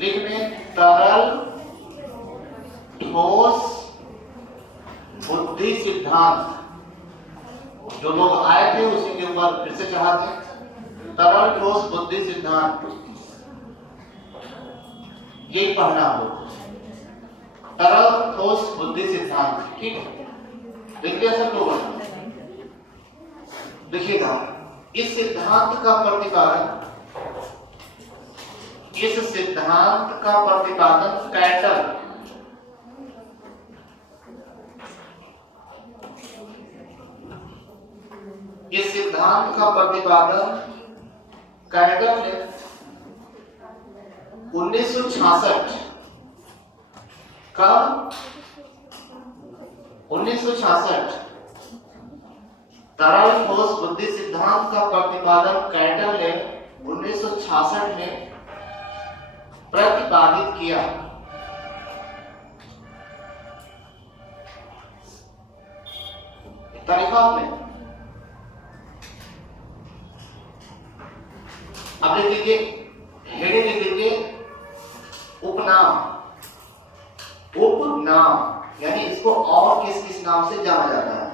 लिख में तरल ठोस बुद्धि सिद्धांत। जो लोग आए थे उसी के ऊपर फिर से चढ़ाते हैं, तरल ठोस बुद्धि सिद्धांत, ये पढ़ना हो, तरल ठोस बुद्धि सिद्धांत। ठीक है, देख लिया सब लोगों ने? देखिएगा, इस सिद्धांत का प्रतिपादन कैटल इस सिद्धांत का प्रतिपादन कैटल ने 1966 का 1966 तरल ठोस बुद्धि सिद्धांत का प्रतिपादन कैटल ने 1966 में प्रतिपादित किया। तरीका आपने अब लिख लीजिए, हेडिंग लिख लीजिए उपनाम। उपनाम यानी इसको और किस किस नाम से जाना जाता है?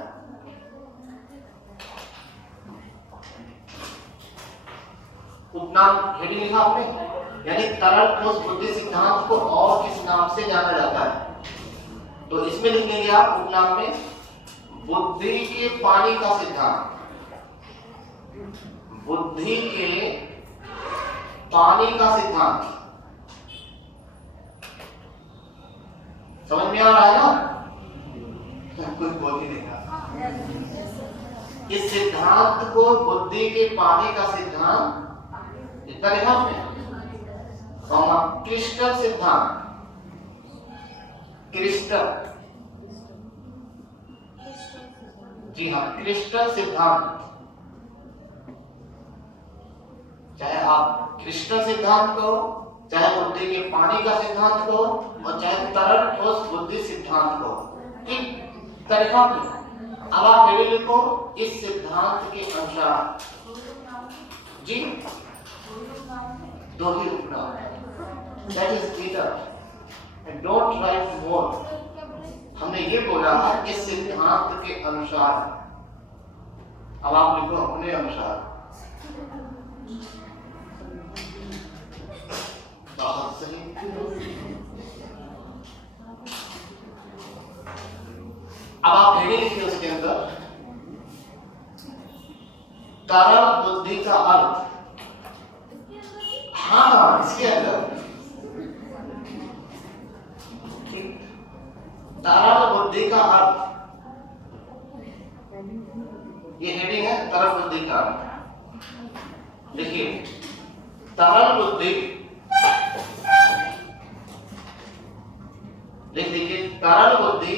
उपनाम हेडिंग लिखा आपने, यानी तरल ठोस बुद्धि सिद्धांत को और किस नाम से जाना जाता है? तो इसमें लिख लेंगे आप उपनाम में बुद्धि के पानी का सिद्धांत। बुद्धि के पानी का सिद्धांत समझ में आ रहा है ना? कुछ बोल ही नहीं रहा। इस सिद्धांत को बुद्धि के पानी का सिद्धांत इतना लिखा आपने, क्रिस्टल सिद्धांत। क्रिस्टल, जी हाँ, क्रिस्टल सिद्धांत। चाहे आप क्रिस्टल सिद्धांत कहो, चाहे बुद्धि के पानी का सिद्धांत कहो, और चाहे तरल ठोस बुद्धि सिद्धांत कहो, ठीक तरीका आपने। अब आप मेरे लिखो इस सिद्धांत के अनुसार, जी दो ही उपनाम, that is better and don't write more। हमने ये बोला है इस सिद्धांत के अनुसार, अब आप लिखो अपने अनुसार। बहुत सही। अब आप हेडिंग लिखिए उसके अंदर, तरल बुद्धि का अर्थ। हाँ, इसके अंदर तरल बुद्धि का अर्थ, ये हेडिंग है तरल बुद्धि का अर्थ। देखिए, तरल बुद्धि, लिख लीजिए, तरल बुद्धि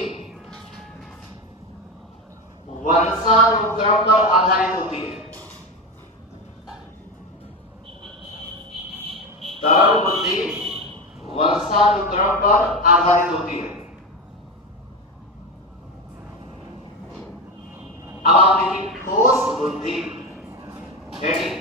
वंशानुक्रम पर आधारित होती है। तरल बुद्धि वंशानुक्रम पर आधारित होती है। अब आप देखिए ठोस बुद्धि, हेडिंग,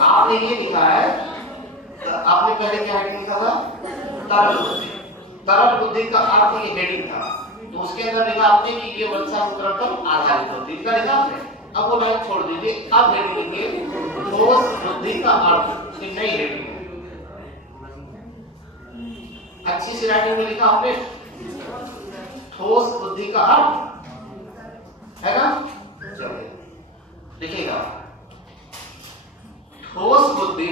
आपने ये लिखा है, आपने पहले क्या हेडिंग लिखा था? तरल बुद्धि। तरल बुद्धि का अर्थ ये हेडिंग था, तो उसके अंदर लिखा आपने कि ये वंशानुक्रम पर आधारित होती है, लिखा आपने। अब वो लाइन छोड़ दीजिए, अब हेडिंग लिखिए ठोस बुद्धि का अर्थ, ये नई हेडिंग है। अच्छी सी राइटिंग में लिखा आपने ठोस बुद्धि का अर्थ, है ना? चलिए लिखिएगा, ठोस बुद्धि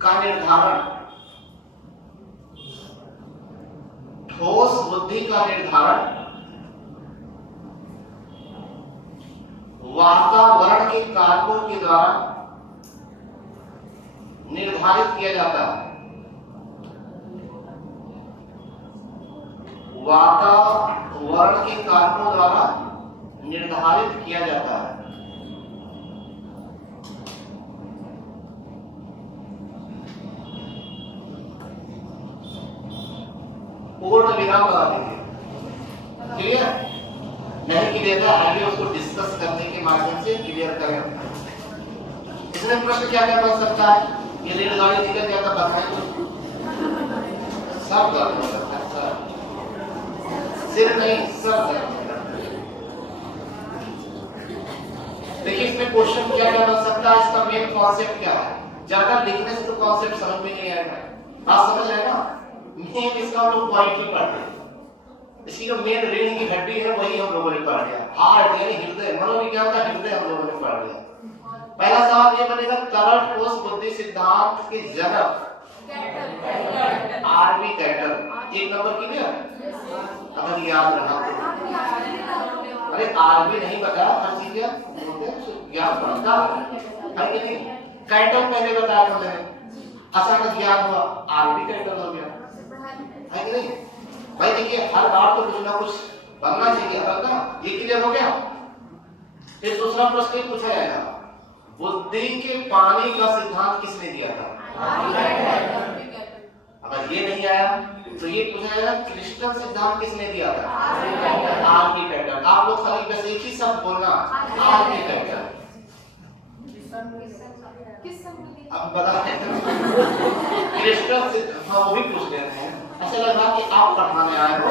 का निर्धारण, ठोस बुद्धि का निर्धारण वातावरण के कारकों के द्वारा निर्धारित किया जाता है। वातावरण के कारकों द्वारा निर्धारित किया जाता है। पूर्ण विराम लगा दीजिए। क्लियर? नहीं क्लियर है, आगे उसको डिस्कस करने के माध्यम से क्लियर करें। इसमें प्रश्न क्या क्या बन सकता है? ये रेलगाड़ी निकल गया था, बताइए। सर दर्द हो सकता है, सर, सिर नहीं, सर दर्द। देखिए इसमें क्वेश्चन क्या क्या बन सकता है, इसका मेन कॉन्सेप्ट क्या है। ज्यादा लिखने से तो कॉन्सेप्ट समझ में नहीं आएगा। बात समझ आएगा? मेन इसका हम लोग पॉइंट ही पढ़ते हैं। इसी का मेन रीढ़ की हड्डी है, वही हम लोगों ने पढ़ लिया। हार्ट यानी हृदय, मनोविज्ञान का हृदय हम लोगों ने पढ़ लिया। पहला सवाल ये बनेगा, तरल ठोस बुद्धि सिद्धांत के जनक आरवी कैटल। एक नंबर क्लियर? अगर याद रहा तो। अरे आरवी नहीं बता, हर चीज याद रखता है कि नहीं? कैटल पहले बताया था मैंने, अचानक याद हुआ, आरवी कैटल हो गया, है कि नहीं? भाई देखिए हर बार तो कुछ ना कुछ बनना चाहिए, ना? ये क्लियर हो गया? फिर दूसरा प्रश्न पूछा जाएगा, बुद्धि के पानी का सिद्धांत किसने दिया था? अगर ये नहीं आया तो ये पूछा जाएगा, क्रिस्टल सिद्धांत किसने दिया था? आर्किटेक्ट। आप लोग खाली बस एक ही शब्द बोलना, आर्किटेक्ट। अब बता क्रिस्टल सिद्धांत, हाँ वो भी पूछ लेते हैं। ऐसा लग रहा कि आप पढ़ाने आए हो।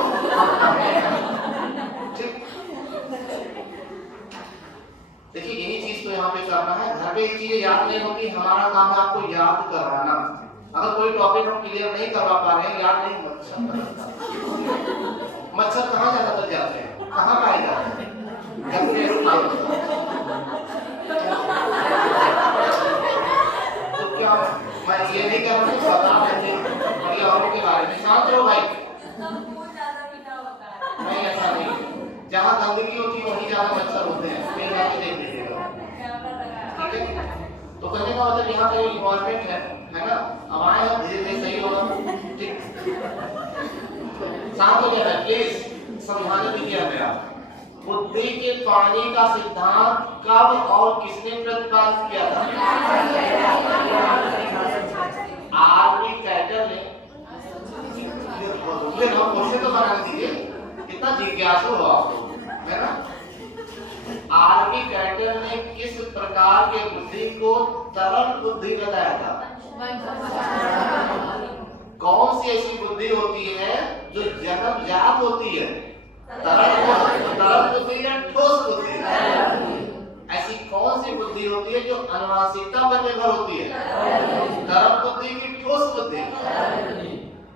ठीक, देखिए यही चीज तो यहाँ पे करना है। घर पे चीजें याद नहीं होती, हमारा काम है आपको याद करवाना। अगर कोई टॉपिक हम क्लियर नहीं करवा पा रहे हैं, याद नहीं, मच्छर कहाँ ज्यादातर जाते हैं, कहाँ पाए जाते हैं? घर पे तो क्या मैं ये नहीं कह रहा हूँ, बता देंगे पर्यावरण के बारे में। शांत रहो भाई, नहीं ऐसा नहीं। जहाँ गंदगी होती है वहीं ज्यादा मच्छर होते हैं, फिर जाके देख लीजिएगा, ठीक है? तो कहने का मतलब यहाँ पे इन्वॉल्वमेंट है ना? अब आए हम धीरे धीरे सही होगा, ठीक? शांत हो जाए प्लीज, समझाने दीजिए हमें। आप बुद्धि के पानी का सिद्धांत कब और किसने प्रतिपादित किया था? आरवी कैटल ने। क्वेश्चन तो बना दीजिए, कितना जिज्ञासु हो आप लोग, है ना? आरवी कैटल ने किस प्रकार के बुद्धि को तरल बुद्धि बताया था? कौन सी ऐसी बुद्धि होती है जो जन्मजात होती है? तरल बुद्धि या ठोस बुद्धि? ऐसी कौन सी बुद्धि होती है जो अनुवांशिकता पर निर्भर होती है? तरल बुद्धि की ठोस बुद्धि?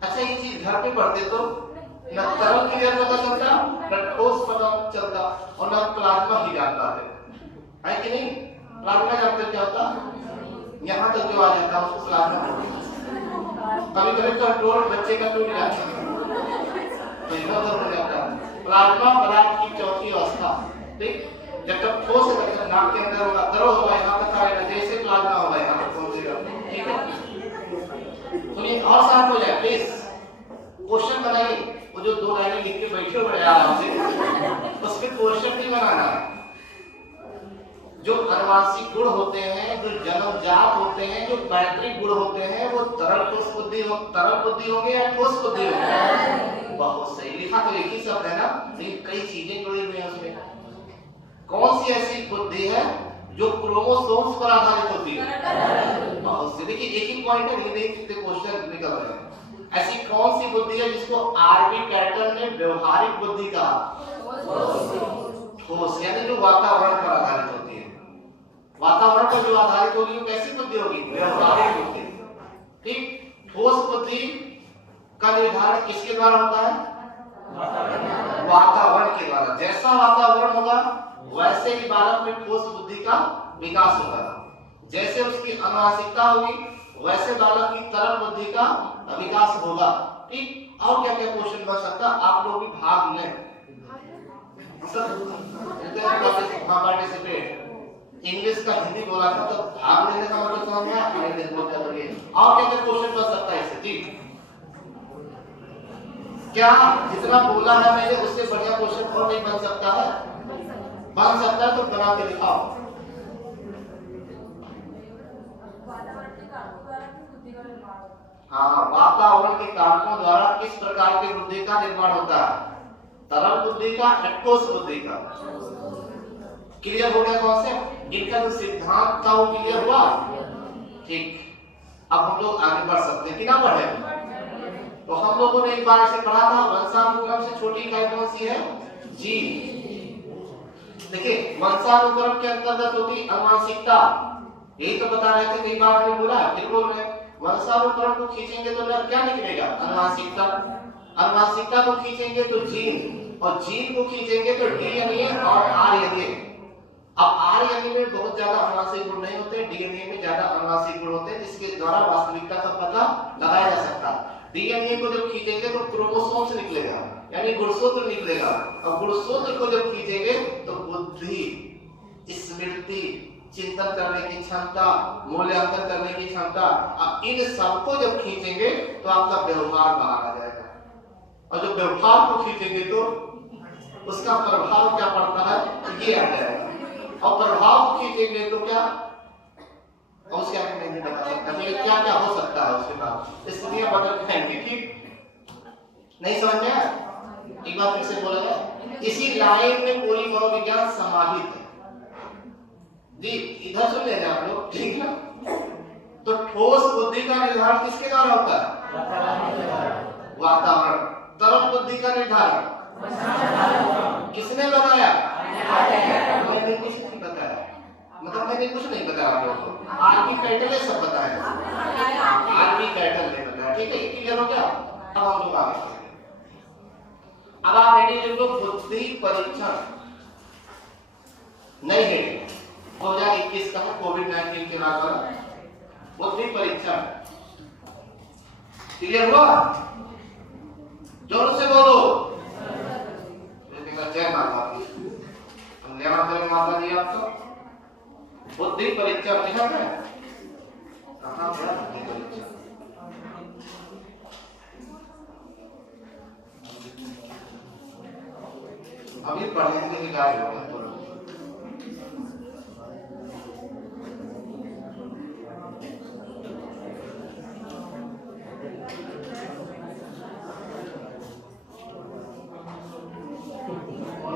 अच्छा ये चीज घर पे पढ़ते तो न तरल क्लियर पता चलता, न ठोस पता चलता, और न प्लाज्मा ही जानता है कि नहीं? प्लाज्मा जानते क्या होता? यहाँ तक जो आ जाता है उसको प्लाज्मा। कभी कभी कंट्रोल बच्चे का टूट जाता है, तो इधर हो जाता है। प्लाज्मा पदार्थ की चौथी अवस्था, ठीक? जब तक ठोस है तब तक नाक के अंदर होगा, द्रव होगा, यहाँ तक आएगा, जैसे प्लाज्मा होगा यहाँ तक पहुंचेगा, ठीक है? सुनिए और शांत हो जाए प्लीज। क्वेश्चन बनाइए, वो जो दो लाइनें लिख के बैठे हो बड़े आराम से, उस पे क्वेश्चन नहीं बनाना है। जो अनुवांशिक गुण होते हैं, जो जन्मजात होते हैं, जो पैतृक गुण होते हैं, वो तरल बुद्धि होगी या ठोस बुद्धि होगी? बहुत सही लिखा, तो एक ही शब्द है ना, लेकिन कई चीजें जुड़ी हुई हैं उसमें। कौन सी ऐसी बुद्धि है जो क्रोमोसोम्स पर आधारित होती है? बहुत सी। देखिए एक ही पॉइंट है, लेकिन क्वेश्चन निकल रहे हैं। ऐसी कौन सी बुद्धि है जिसको आरवी कैटल ने व्यवहारिक बुद्धि कहा? ठोस, यानी जो वातावरण पर आधारित होती है। वातावरण पर जो आधारित होगी वो कैसी बुद्धि होगी? व्यवहारिक बुद्धि, ठीक? ठोस बुद्धि का निर्धारण किसके द्वारा होता है? वातावरण के द्वारा। जैसा वातावरण होगा वैसे ही बालक में ठोस बुद्धि का विकास होगा। जैसे उसकी अनुवांशिकता होगी वैसे बालक की तरल बुद्धि का विकास होगा, ठीक? और क्या क्या क्वेश्चन बन सकता, आप लोग भी भाग लें। पार्टिसिपेट। इंग्लिश का हिंदी बोला था तो भाग लेने का मतलब समझ में आया? और क्या क्या क्वेश्चन बन सकता है इससे, ठीक? क्या जितना बोला है मैंने उससे बढ़िया क्वेश्चन और नहीं बन सकता है? बन सकता है तो बना के दिखाओ। हाँ, वातावरण के कारकों द्वारा किस प्रकार की बुद्धि का निर्माण होता है? तरल बुद्धि का, ठोस बुद्धि का। क्लियर हो गया कॉन्सेप्ट? इनका जो सिद्धांत था वो क्लियर हुआ? ठीक। अब हम लोग आगे बढ़ सकते हैं कि ना बढ़े? तो हम लोगों ने एक बार ऐसे पढ़ा था, वंशानुक्रम से छोटी इकाई कौन सी है? जीन। देखिए, वंशानुक्रम के अंतर्गत होती आनुवंशिकता, यही तो बता रहे थे, कई बार हमने बोला, बिल्कुल है। वंशानुक्रम को खींचेंगे तो क्या निकलेगा? आनुवंशिकता। आनुवंशिकता को खींचेंगे तो जीन, और जीन को खींचेंगे तो डीएनए और आरएनए। अब आरएनए में बहुत ज्यादा आनुवंशिक गुण नहीं होते, डीएनए में ज्यादा आनुवंशिक गुण होते हैं, जिसके द्वारा वास्तविकता का पता लगाया जा सकता है। डीएनए को जब खींचेंगे तो क्रोमोसोम्स निकलेगा, यानी गुणसूत्र निकलेगा, और गुणसूत्र को जब खींचेंगे तो बुद्धि, स्मृति, चिंतन करने की क्षमता, मूल्यांकन करने की क्षमता, अब इन सबको जब खींचेंगे तो आपका व्यवहार बाहर आ जाएगा, और जब व्यवहार को खींचेंगे तो उसका प्रभाव क्या पड़ता है ये आ जाएगा, और प्रभाव को खींचेंगे तो क्या, और उसके आगे मैं नहीं बता सकता क्या क्या हो सकता है उसके बाद, इसलिए बदल खाएंगे। ठीक नहीं समझ में आया? एक बार फिर से बोला जाए, इसी लाइन में पूरी मनोविज्ञान समाहित है जी। इधर सुन लेना आप लोग, ठीक है? तो ठोस बुद्धि का निर्धारण किसके द्वारा होता है? वातावरण। तरल बुद्धि का निर्धारण किसने बनाया? मैंने कुछ नहीं बताया, मतलब मैंने कुछ नहीं बताया आप लोगों को, आरबी कैटल ने सब बताया, आरबी कैटल ने बताया। ठीक है, क्लियर हो गया? अब हम लोग आगे बढ़ेंगे। अब आप हेडिंग लिख लो, बुद्धि परीक्षण। नहीं हेडिंग 2021 का है, कोविड-19 के बाद वाला बुद्धि परीक्षण। क्लियर हुआ? जोर से बोलो। जय माता दी। धन्यवाद माता जी आपका। बुद्धि परीक्षण लिखा है, कहाँ गया बुद्धि परीक्षण? अभी पढ़ने के गाय हो गए तो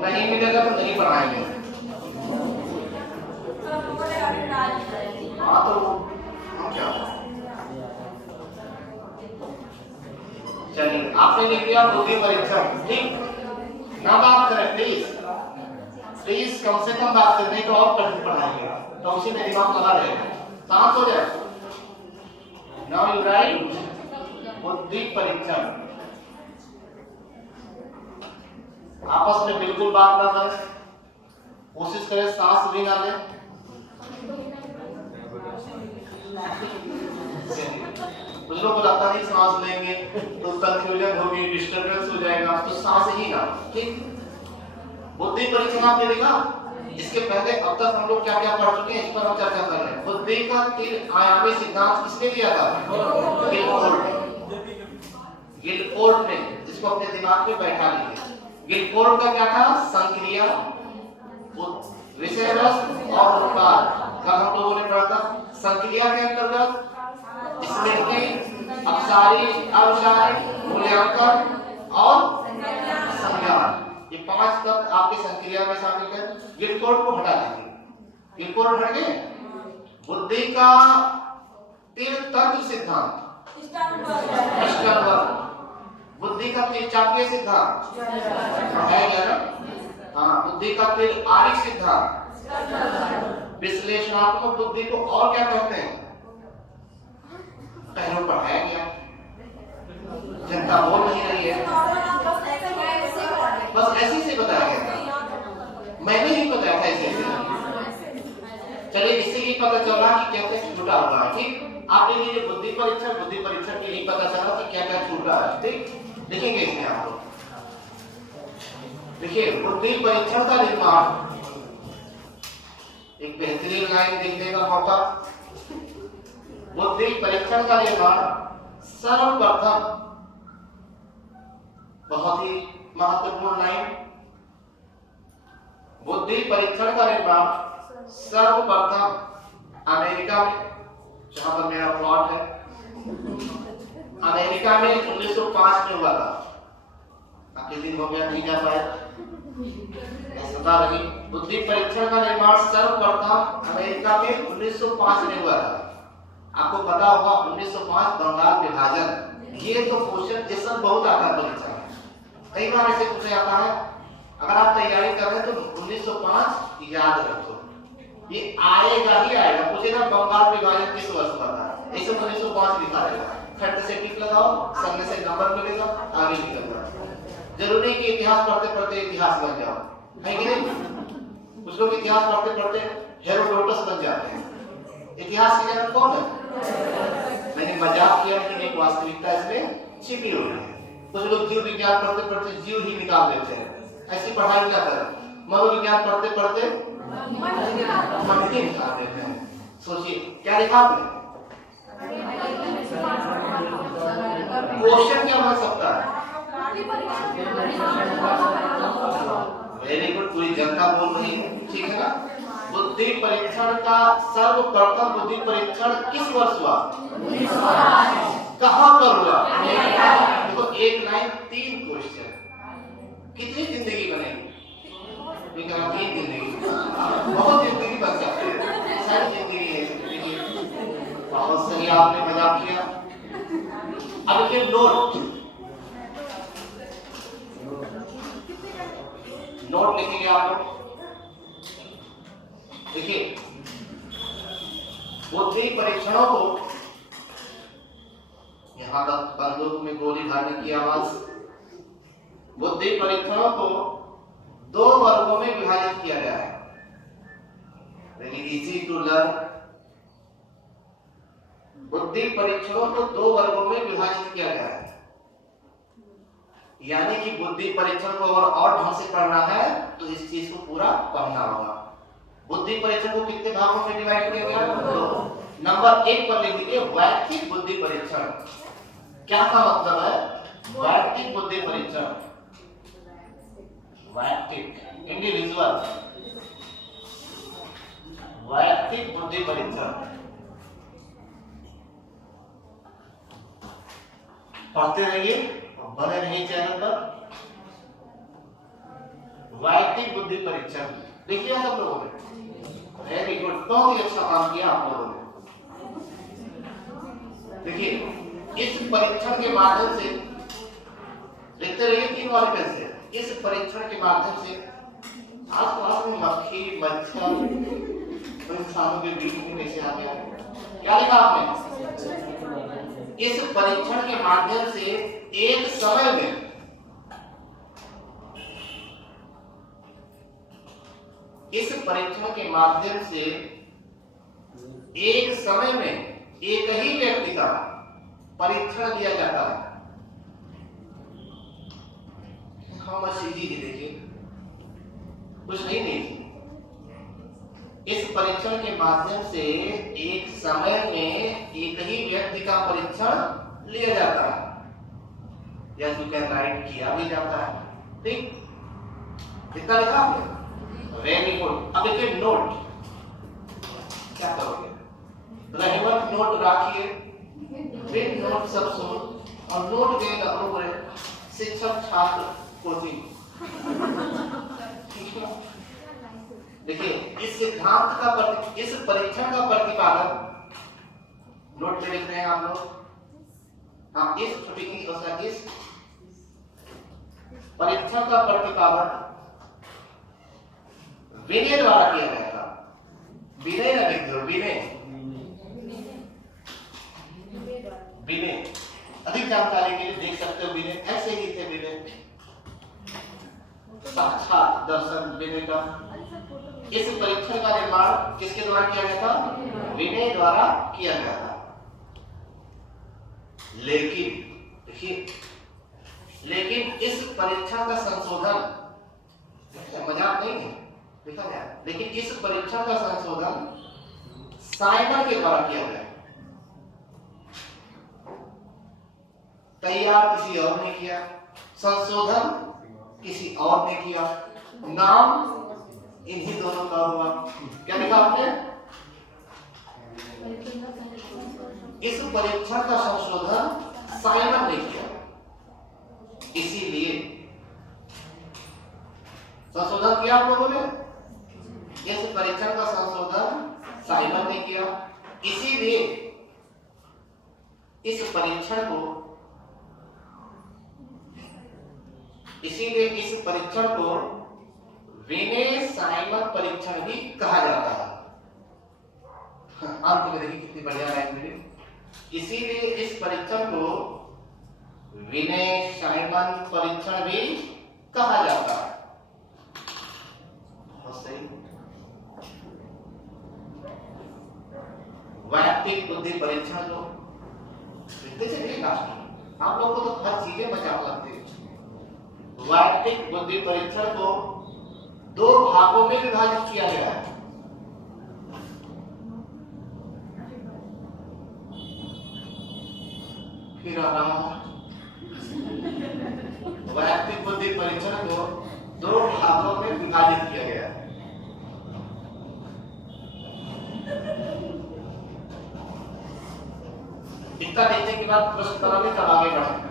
नहीं मिलेगा तो नहीं पढ़ाएंगे। हाँ तो क्या, चलिए आपने लिख दिया बुद्धि परीक्षण। ठीक ना, बात करें प्लीज, प्लीज कम से कम बात करने तो और कठिन पढ़ाएंगे, तो उसी में दिमाग लगा रहेगा, शांत हो जाए। नाउ यू राइट बुद्धि परीक्षण। आपस में बिल्कुल बात ना करें, कोशिश करें सांस भी ना लें। कुछ लोगों को लगता नहीं सांस लेंगे तो कंफ्यूजन होगी, डिस्टर्बेंस हो जाएगा, तो सांस ही ना। ठीक, बुद्धि परीक्षण आप देखा, इसके पहले अब तक हम लोग क्या क्या पढ़ चुके हैं, इस पर हम चर्चा कर रहे हैं। बुद्धि का 3 आयामी सिद्धांत किसने दिया था? गिलफोर्ड ने। इसको अपने दिमाग में बैठा लीजिए। गिलफोर्ड का क्या था? संक्रिया, विषय रस और उपकार। कल हम लोगों ने पढ़ा था संक्रिया के अंतर्गत स्मृति, अपसारी, अवसारी, मूल्यांकन और संज्ञान, ये 5 तत्व आपके संक्रिया में शामिल है। गिलफोर्ड को हटा दीजिए, गिलफोर्ड हट गए। बुद्धि का 3 तत्व सिद्धांत, बुद्धि का 3 चापीय सिद्धांत है क्या ना? हाँ, बुद्धि का 3 आरिक सिद्धांत, विश्लेषणात्मक बुद्धि को और क्या कहते हैं? पहले पढ़ाया गया, जनता बोल नहीं रही है, बस ऐसे से बताया गया था, मैंने ही बताया था ऐसे से। चलिए इससे ही पता चला कि कैसे छूटा हुआ है। ठीक, आपने ये बुद्धि परीक्षण के लिए पता चला कि क्या क्या छूट रहा है। ठीक, देखेंगे इसमें आप लोग। देखिए, बुद्धि परीक्षण का निर्माण, एक बेहतरीन लाइन देखने का मौका। बुद्धि परीक्षण का निर्माण सर्वप्रथम, बहुत ही महत्वपूर्ण लाइन, बुद्धि परीक्षण का निर्माण सर्वप्रथम अमेरिका में, जहां पर मेरा प्लॉट है, अमेरिका में 1905 में हुआ था। काफी दिन हो गया, नहीं जा पाए। बता रही बुद्धि परीक्षण का निर्माण सर्वप्रथम अमेरिका में 1905 में हुआ था। आपको पता होगा 1905 बंगाल विभाजन। ये तो क्वेश्चन बहुत आता है परीक्षा में, कई बार ऐसे पूछा जाता है। अगर आप तैयारी कर रहे हैं तो 1905 याद रखो, ये आएगा ही आएगा। पूछेगा बंगाल विभाजन किस वर्ष हुआ था, ऐसे 1905 लिखा रहेगा। खट से टिक लगाओ, सामने से नंबर मिलेगा, आगे निकल जाओ। जरूरी कि इतिहास पढ़ते पढ़ते इतिहास बन जाओ, है कि नहीं? कुछ लोग इतिहास पढ़ते पढ़ते हेरोडोटस बन जाते हैं। इतिहास की जनक कौन है? मैंने मजाक किया, लेकिन एक वास्तविकता इसमें छिपी हुई है। कुछ लोग जीव विज्ञान पढ़ते पढ़ते जीव ही निकाल देते हैं। ऐसी पढ़ाई ना करें। मनोविज्ञान पढ़ते पढ़ते मन ही निकाल देते हैं। सोचिए क्या लिखा आपने? क्वेश्चन क्या बन सकता है? वेरी गुड, पूरी जनता बोल रही है, ठीक है ना? बुद्धि परीक्षण का सर्वप्रथम बुद्धि परीक्षण किस वर्ष हुआ? कहां पर हुआ? देखो एक लाइन 3 क्वेश्चन, कितनी जिंदगी बनेगी? तीन जिंदगी, बहुत जिंदगी बन सकती है, सारी जिंदगी है। बहुत सही, आपने मजाक किया। अब ये नोट लिखेंगे आप लोग। देखिए बुद्धि परीक्षणों को, यहां तक बंदूक में गोली डालने की आवाज। बुद्धि परीक्षणों को 2 वर्गों में विभाजित किया गया है। Very easy to learn. बुद्धि परीक्षणों को 2 वर्गों में विभाजित किया गया है। यानी कि बुद्धि परीक्षण को अगर और ढंग से करना है तो इस चीज को पूरा पढ़ना होगा। बुद्धि परीक्षण को कितने भागों में डिवाइड किया गया? 2। नंबर 1 पर लिख दीजिए वैयक्तिक बुद्धि परीक्षण। क्या का मतलब है वैयक्तिक बुद्धि परीक्षण? वैयक्तिक, इंडिविजुअल, वैयक्तिक बुद्धि परीक्षण। पढ़ते रहिए, बने रहिए चैनल पर। वैयक्तिक बुद्धि परीक्षण देखिए सब लोगों ने, वेरी गुड, बहुत ही अच्छा काम किया आप लोगों ने। देखिए इस परीक्षण के माध्यम से, देखते रहिए 3 वाले कैसे। इस परीक्षण के माध्यम से आसपास में मक्खी मच्छर इंसानों के बीच में कैसे आ गया? क्या लिखा आपने? इस परीक्षण के माध्यम से एक समय में इस परीक्षण के माध्यम से एक समय में एक ही व्यक्ति का परीक्षण लिया जाता है। हम सीधी ही देखिए, कुछ नहीं। इस परीक्षण के माध्यम से एक समय में एक ही व्यक्ति का परीक्षण लिया जाता है, या यू कैन राइट किया भी जाता है। ठीक, कितना लिखा आपने? Very good. अब देखिए नोट क्या करोगे? रहमत नोट राखिए, फिर नोट सब सुन और नोट के लखनऊ करे शिक्षक छात्र कोचिंग। देखिए इस सिद्धांत का इस परीक्षण का प्रतिपादन नोट में लिख रहे हैं आप लोग। हम इस छोटी इस परीक्षण का प्रतिपादन विनय द्वारा किया गया था। विनय ना लिख दो, विनय। अधिक जानकारी के लिए देख सकते हो विनय, ऐसे ही थे विनय, साक्षात दर्शन विनय का। इस परीक्षण का निर्माण किसके द्वारा किया गया था? विनय द्वारा किया गया था। लेकिन इस परीक्षण का संशोधन, मजाक नहीं है, देखा गया, लेकिन इस परीक्षण का संशोधन साइमन के द्वारा किया गया। तैयार किसी और ने किया, संशोधन किसी और ने किया, नाम इन्हीं दोनों का हुआ। क्या लिखा आपने? इस परीक्षण का संशोधन साइमन ने किया। इसीलिए संशोधन किया आप लोगों ने, इस परीक्षण का संशोधन साइमन ने किया। इसीलिए इस परीक्षण को विने साइमन परीक्षण भी कहा जाता है। अंत में देखिए कितनी बढ़िया लाइन मिली। इसीलिए इस परीक्षण को विने साइमन परीक्षण भी कहा जाता है। सही। वैयक्तिक बुद्धि परीक्षण जो आप लोगों को तो हर चीजें बचाव लगती है। वैयक्तिक बुद्धि परीक्षण को 2 भागों में विभाजित किया गया है। फिर वैयक्तिक बुद्धि परीक्षण को 2 भागों में विभाजित किया गया है। इतना देखने के बाद प्रश्न करोगे तब आगे बढ़ेंगे।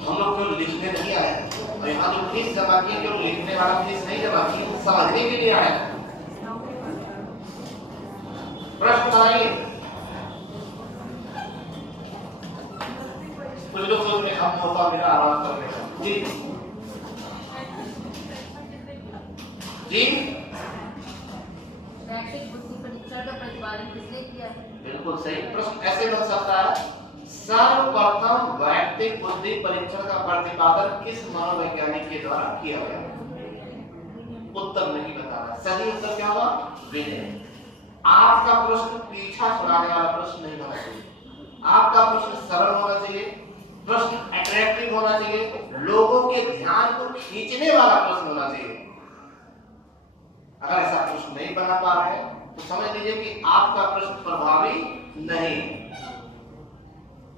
हम लोग केवल लिखने नहीं आए और यहाँ जो फीस जमा की केवल लिखने वाला फीस नहीं जमा की, समझने के लिए आए। प्रश्न बनाइए। कुछ लोग सोच रहे हम मौका मिला आराम करने का। जी जी का प्रतिपादन किसने किया? बिल्कुल सही। प्रश्न ऐसे बन सकता है, सर्वप्रथम वैयक्तिक बुद्धि परीक्षण का प्रतिपादन किस मनोवैज्ञानिक के द्वारा किया गया? उत्तर नहीं बताना। सही उत्तर क्या होगा? विनय। आपका प्रश्न पीछा छुड़ाने वाला प्रश्न नहीं होना चाहिए। आपका प्रश्न सरल होना चाहिए, प्रश्न अट्रैक्टिव होना चाहिए, लोगों के ध्यान को खींचने वाला प्रश्न होना चाहिए। अगर ऐसा प्रश्न नहीं बना पा रहे हैं तो समझ लीजिए कि आपका प्रश्न प्रभावी नहीं।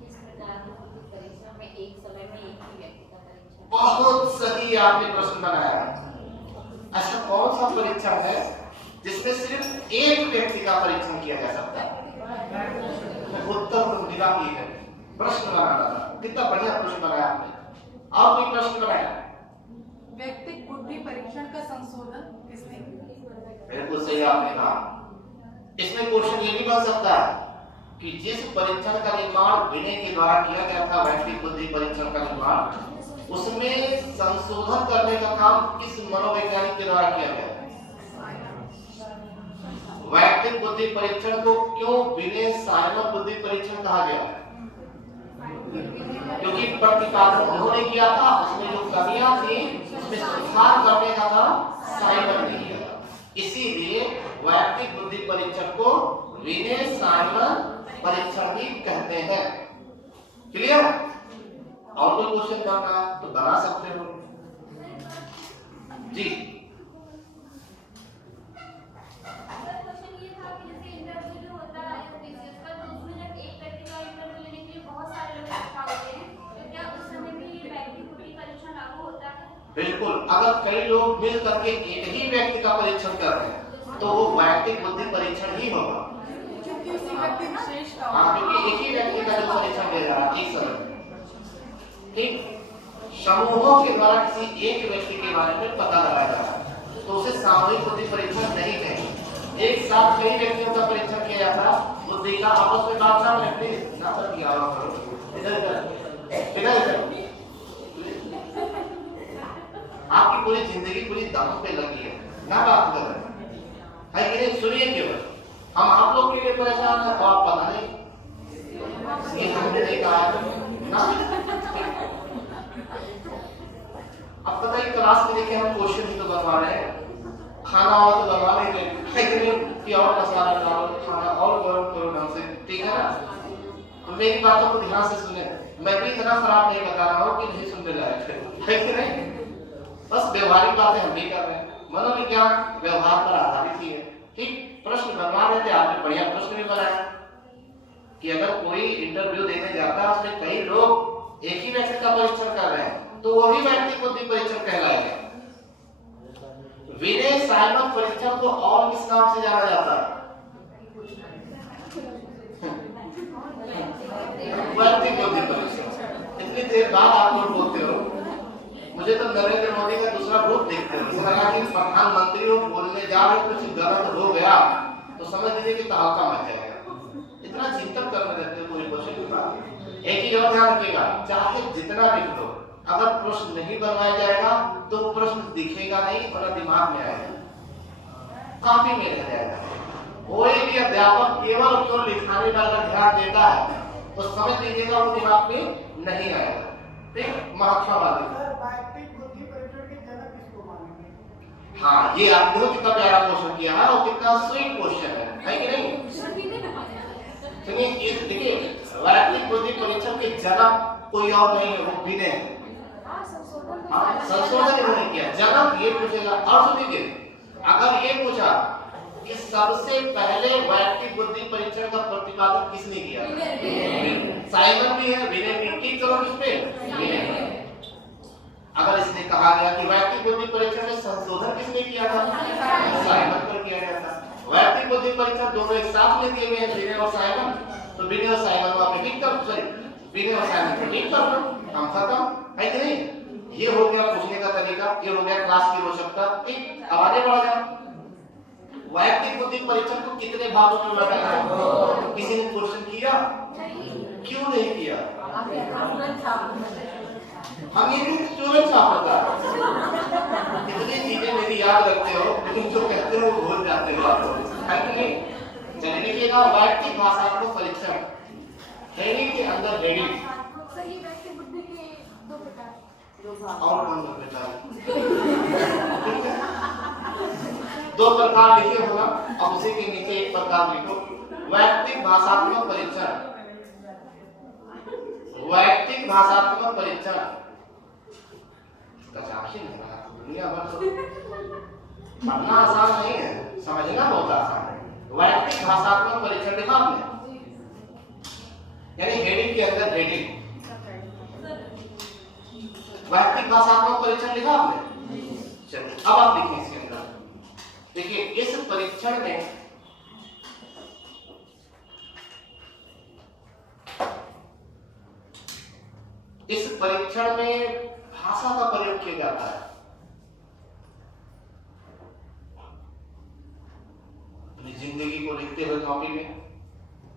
इस प्रकार की परीक्षा में एक समय में एक ही व्यक्ति का परीक्षण। बहुत सही आपने प्रश्न बनाया। ऐसा कौन सा परीक्षण है जिसमें सिर्फ एक व्यक्ति का परीक्षण किया जा सकता है? उत्तर तो मिला ही है। प्रश्न बनाना था। कितना बढ़िया प्रश्न बनाया आपने। और कोई प्रश्न बनाया? वैयक्तिक बुद्धि परीक्षण का संशोधन किसने किया? बिल्कुल सही आपने कहा। इसमें क्वेश्चन ये भी बन सकता है कि जिस परीक्षण का निर्माण विनय के द्वारा किया गया था, वैयक्तिक बुद्धि परीक्षण का निर्माण, उसमें संशोधन करने का काम किस मनोवैज्ञानिक के द्वारा किया गया? वैयक्तिक बुद्धि परीक्षण को क्यों विनय साइमन बुद्धि परीक्षण कहा गया? क्योंकि प्रतिपादन उन्होंने किया था, उसमें जो कमियां थी उसमें सुधार करने का काम साइमन ने किया। इसीलिए वैयक्तिक बुद्धि परीक्षण को विनय साइमन परीक्षण भी कहते हैं। क्लियर? और कोई क्वेश्चन करना है तो बना सकते हो। जी क्वेश्चन ये था कि जैसे इंटरव्यू जो होता है बिजनेस का, तो उसमें जब एक व्यक्ति का इंटरव्यू लेने के लिए बहुत सारे लोग इकट्ठा होते हैं, तो क्या उस समय भी वैयक्तिक बुद्धि परीक्षण लागू होता है? बिल्कुल। अगर कई लोग मिल करके एक ही व्यक्ति का परीक्षण कर रहे हैं तो वो वैयक्तिक बुद्धि परीक्षण ही होगा। क्योंकि उसी व्यक्ति विशेष का क्योंकि एक ही व्यक्ति का जो परीक्षण ले रहा है एक समय। ठीक, समूहों के द्वारा किसी एक व्यक्ति के बारे में पता लगाया जा रहा है तो उसे सामूहिक बुद्धि परीक्षण नहीं कहेंगे। एक साथ कई व्यक्तियों का परीक्षण किया जाता है, बुद्धि का आपस में बात ना करते ना कर दिया करो। इधर आपकी पूरी जिंदगी पूरी दम पे लगी है ना बात कर रहे है कि नहीं? सुनिए केवल हम आप लोग के लिए परेशान है और आप पता नहीं ये हमने नहीं कहा ना। अब पता है क्लास में देखिए हम क्वेश्चन ही तो बनवा रहे हैं, खाना और तो बनवा नहीं रहे है कि नहीं कि और मसाला डालो, खाना और गरम करो ढंग से, ठीक है ना? तो मेरी बातों को ध्यान से सुने। मैं भी इतना खराब नहीं बता रहा हूँ कि नहीं सुनने लायक है कि नहीं? बस व्यवहारिक बातें हम भी कर रहे हैं। मनोविज्ञान व्यवहार पर आधारित ही है। ठीक, प्रश्न बनवा रहे थे आपने, बढ़िया प्रश्न भी बनाया कि अगर कोई इंटरव्यू देने जाता है उसमें कई लोग एक ही व्यक्ति का परीक्षण कर रहे हैं तो वही वैयक्तिक बुद्धि परीक्षण कहलाएगा। विनय साइमन परीक्षण को और किस नाम से जाना जाता है? नरेंद्र मोदी का दूसरा रूप देखते हो, ऐसा लगा कि प्रधानमंत्री हो बोलने जा रहे कुछ गलत हो गया तो समझ लीजिए कि तहलका मच जाएगा। इतना चिंतन करने रहते हो कोई क्वेश्चन का। एक ही जगह ध्यान रखिएगा, चाहे जितना लिख लो, अगर प्रश्न नहीं बनवाया जाएगा तो प्रश्न दिखेगा नहीं और दिमाग में आएगा, कॉपी में रह जाएगा। कोई भी अध्यापक केवल केवल लिखाने पर अगर ध्यान देता है तो समझ लीजिएगा वो दिमाग में नहीं आएगा। ठीक, महत्ववादी। हाँ, ये आप देखो कितना प्यारा क्वेश्चन किया है और कितना स्वीट क्वेश्चन है कि नहीं? सुनिए, ये देखिए, वैयक्तिक बुद्धि परीक्षण के जनक कोई और नहीं है, वो विनय है। संशोधन इन्होंने किया, जनक ये पूछेगा। और सुनिए, अगर ये पूछा कि सबसे पहले वैयक्तिक बुद्धि परीक्षण का प्रतिपादन किसने किया? साइमन भी है, विनय भी। ठीक, चलो किस पे? विनय। अगर इसने कहा गया कि वैयक्तिक बुद्धि परीक्षण में संशोधन किसने किया था? साइमन पर किया गया था। वैयक्तिक बुद्धि परीक्षण दोनों एक साथ में दिए गए हैं, विनय और साइमन। तो विनय और साइमन को आप ठीक कर, सॉरी विनय और साइमन को ठीक कर दो, हम खत्म है कि नहीं? ये हो गया पूछने का तरीका, ये हो गया क्लास की रोचकता। ठीक, अब आगे बढ़ जाओ। वैयक्तिक बुद्धि परीक्षण को कितने भागों में बांटा है? किसी ने क्वेश्चन किया? क्यों नहीं किया? हम ये स्टूडेंट छापता इतनी चीजें मेरी याद रखते हो, लेकिन जो कहते हो वो भूल जाते हो आप लोग, है कि नहीं? चलिए देखिएगा, वैयक्तिक भाषात्मक परीक्षण, हेडिंग के अंदर हेडिंग सही वैयक्तिक बुद्धि के दो प्रकार। और कौन दो प्रकार? दो प्रकार लिखे होगा, अब उसी के नीचे एक प्रकार लिखो। वैयक्तिक भाषात्मक परीक्षण, वैयक्तिक भाषात्मक परीक्षण दुनिया भर पढ़ना आसान नहीं है, समझना बहुत आसान है। वैयक्तिक भाषात्मक परीक्षण लिखा आपने, यानी हेडिंग के अंदर हेडिंग, वैयक्तिक भाषात्मक परीक्षण लिखा आपने। चलिए अब आप लिखें इसके अंदर। देखिए, इस परीक्षण में भाषा का प्रयोग किया जाता है। अपनी जिंदगी को लिखते हुए कॉपी में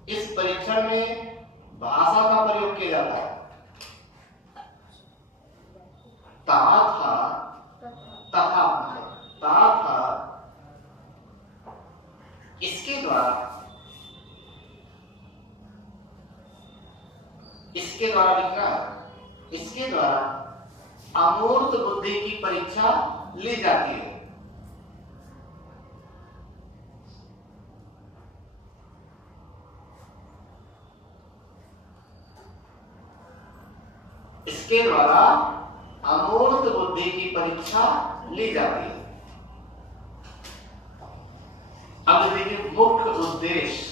इस परीक्षण में भाषा का प्रयोग किया जाता है। तथा इसके द्वारा लिखना, इसके द्वारा अमूर्त बुद्धि की परीक्षा ली जाती है। इसके द्वारा अमूर्त बुद्धि की परीक्षा ली जाती है। अब देखिए मुख्य उद्देश्य,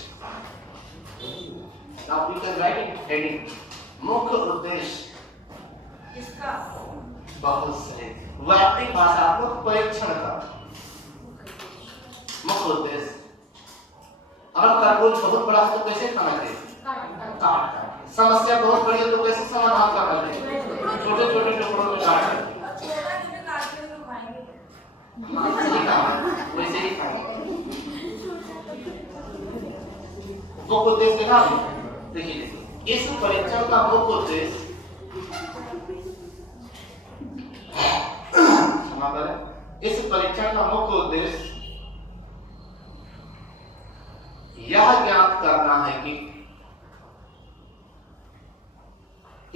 now you can write it heading, मुख्य उद्देश्य इसका बहुत सही, वैयक्तिक भाषात्मक परीक्षण का मुख्य उद्देश्य। अगर तरबूज बहुत बड़ा है तो कैसे खाना चाहिए? काट काट। समस्या बहुत बड़ी है तो कैसे समाधान करना चाहिए? छोटे छोटे टुकड़ों में काट कर। सही कहा, वैसे ही खाएंगे। मुख्य उद्देश्य देखा आपने? देखिए इस परीक्षण का मुख्य उद्देश्य, इस परीक्षण का मुख्य उद्देश्य यह ज्ञात करना है कि,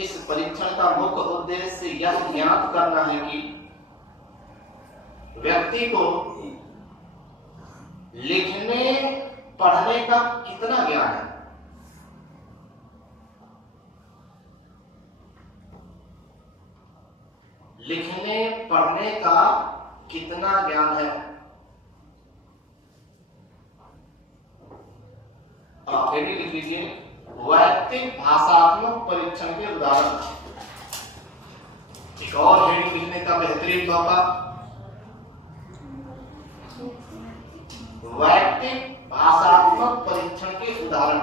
इस परीक्षण का मुख्य उद्देश्य यह ज्ञात करना है कि व्यक्ति को लिखने पढ़ने का कितना ज्ञान है। लिखने पढ़ने का कितना ज्ञान है। आप लिख लीजिए वैयक्तिक भाषात्मक परीक्षण के उदाहरण। एक और हेडिंग लिखने का बेहतरीन मौका, वैयक्तिक भाषात्मक परीक्षण के उदाहरण।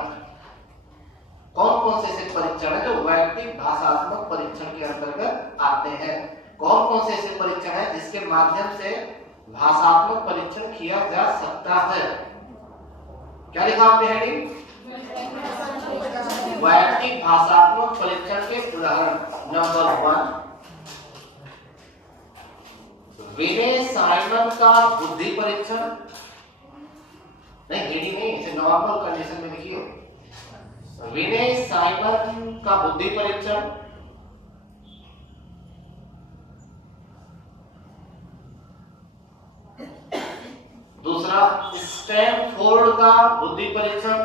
कौन कौन से ऐसे परीक्षण है जो वैयक्तिक भाषात्मक परीक्षण के अंतर्गत आते हैं? कौन कौन से ऐसे माध्यम से भाषात्मक परीक्षण किया जा सकता है। क्या लिखा आपने हेडिंग? वैयक्तिक भाषात्मक परीक्षण के उदाहरण। नंबर 1, विनय साइमन का बुद्धि परीक्षण। नहीं, हेडिंग नहीं, इसे नॉर्मल कंडीशन में लिखिए। विनय साइमन का बुद्धि परीक्षण। दूसरा, स्टैनफोर्ड का बुद्धि परीक्षण।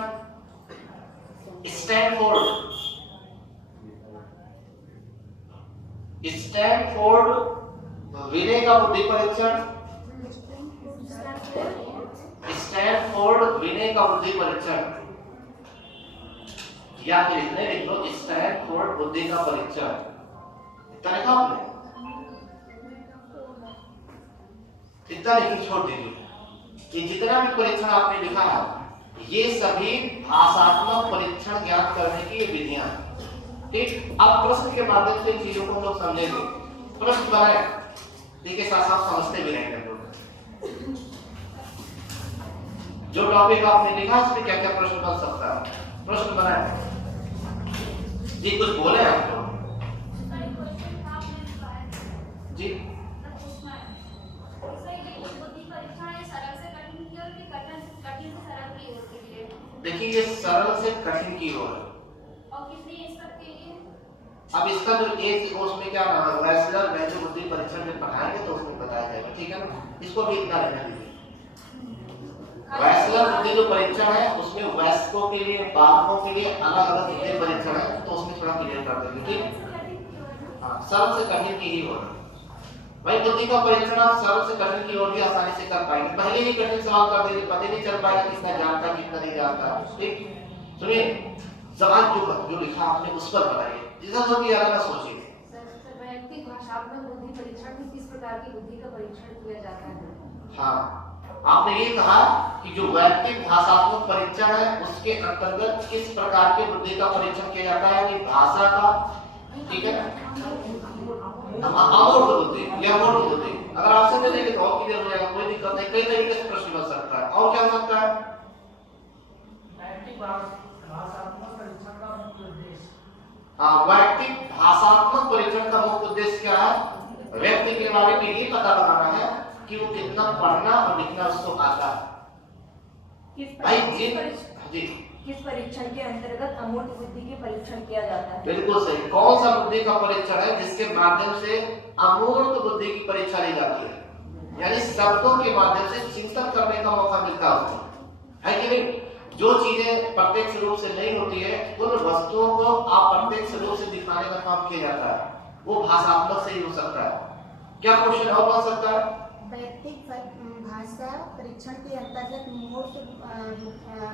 स्टैनफोर्ड विनय का बुद्धि परीक्षण। स्टैनफोर्ड विनय का बुद्धि परीक्षण, या फिर इतने लिख लो, स्टैनफोर्ड बुद्धि का परीक्षण। इतना लिखा आपने? इतना लिख छोड़ दीजिए कि जितना भी परीक्षण आपने लिखा है ये सभी भाषात्मक परीक्षण ज्ञात करने की विधियां। ठीक, अब प्रश्न के माध्यम से इन चीजों को हम लोग समझेंगे। प्रश्न बनाए, देखिए साथ साथ समझते भी रहेंगे हम लोग। जो टॉपिक आपने लिखा उसमें क्या क्या प्रश्न बन सकता है, प्रश्न बनाए जी। कुछ बोले आप लोग जी? देखिए ये सरल से कठिन की ओर है। और कितने एज तक के लिए? अब इसका जो एज उसमें क्या नाम है, वैस्लर वैल्यू बुद्धि परीक्षण में पढ़ाएंगे तो उसमें बताया जाएगा। ठीक है ना, इसको भी इतना रहने दीजिए। वैस्लर बुद्धि जो परीक्षण है उसमें वयस्कों के लिए, बालकों के लिए अलग अलग बुद्धि परीक्षण है, तो उसमें थोड़ा क्लियर कर देंगे। ठीक, हाँ, सरल से कठिन की ही ओर। भाई बुद्धि का परीक्षण आप सरल से कठिन की ओर भी आसानी से कर पाएंगे। पहले ही कठिन सवाल कर देंगे, पता नहीं चल पाएगा कितना जानता है कितना नहीं जानता। ठीक, सुनिए, सवाल जो लिखा आपने उस पर बताइए, जितना जो भी अलग सोचिए। सर, वैयक्तिक भाषात्मक बुद्धि परीक्षण में किस प्रकार की बुद्धि का परीक्षण किया जाता है? हाँ, आपने ये कहा कि जो वैयक्तिक भाषात्मक परीक्षण है उसके अंतर्गत किस प्रकार के बुद्धि का परीक्षण किया जाता है, कि भाषा का, ठीक है, अमूर्त बुद्धि या मूर्त बुद्धि। अगर आपसे दे देंगे तो और क्लियर हो जाएगा, कोई दिक्कत नहीं। कई तरीके से प्रश्न बन सकता है। और क्या हो सकता है? भाषात्मक परीक्षण का मुख्य उद्देश्य। हाँ, वैयक्तिक भाषात्मक परीक्षण का मुख्य उद्देश्य क्या है? व्यक्ति के बारे में ये पता लगाना है कि वो कितना पढ़ना और लिखना उसको आता है। किस परीक्षण के अंतर्गत अमूर्त बुद्धि के परीक्षण किया जाता है? बिल्कुल सही। कौन सा बुद्धि का परीक्षण है जिसके माध्यम से अमूर्त बुद्धि की परीक्षा ली जाती है, यानी शब्दों के माध्यम से चिंतन करने का मौका मिलता है उसको, है कि नहीं? जो चीजें प्रत्यक्ष रूप से नहीं होती है उन वस्तुओं को अप्रत्यक्ष रूप से दिखाने का काम किया जाता है, वो भाषात्मक से ही हो सकता है। क्या क्वेश्चन और बन सकता है? वैयक्तिक भाषा परीक्षण के अंतर्गत मूर्त